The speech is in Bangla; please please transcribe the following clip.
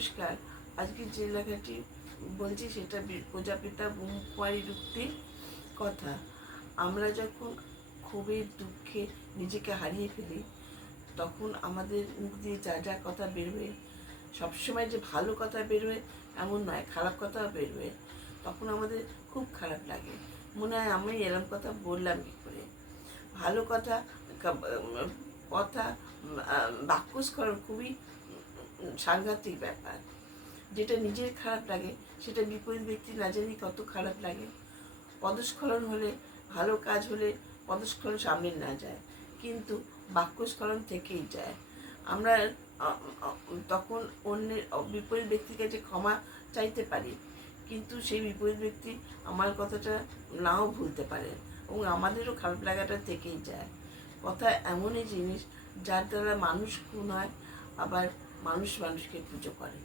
নমস্কার। আজকে যে লেখাটি বলছি সেটা প্রজাপিতা ব্রহ্মকুমারীর উক্তির কথা। আমরা যখন ক্ষোভের দুঃখে নিজেকে হারিয়ে ফেলি, তখন আমাদের মুখ দিয়ে যা যা কথা বেরোয়, সবসময় যে ভালো কথা বেরোয় এমন নয়, খারাপ কথাও বেরোয়। তখন আমাদের খুব খারাপ লাগে, মনে হয় আমি এরম কথা বললাম কী করে। ভালো কথা কথা বাক্যস্খলন খুবই সাংঘাতিক ব্যাপার। যেটা নিজের খারাপ লাগে সেটা বিপরীত ব্যক্তি না জানি কত খারাপ লাগে। পদস্খলন হলে, ভালো কাজ হলে পদস্খলন সামনে না যায়, কিন্তু বাক্যস্খলন থেকেই যায়। আমরা তখন অন্যের বিপরীত ব্যক্তির কাছে ক্ষমা চাইতে পারি, কিন্তু সেই বিপরীত ব্যক্তি আমার কথাটা নাও ভুলতে পারে এবং আমাদেরও খারাপ লাগাটা থেকেই যায়। কথা এমনই জিনিস যার দ্বারা মানুষ খুন হয়, আবার মানুষ মানুষকে পুজো করে।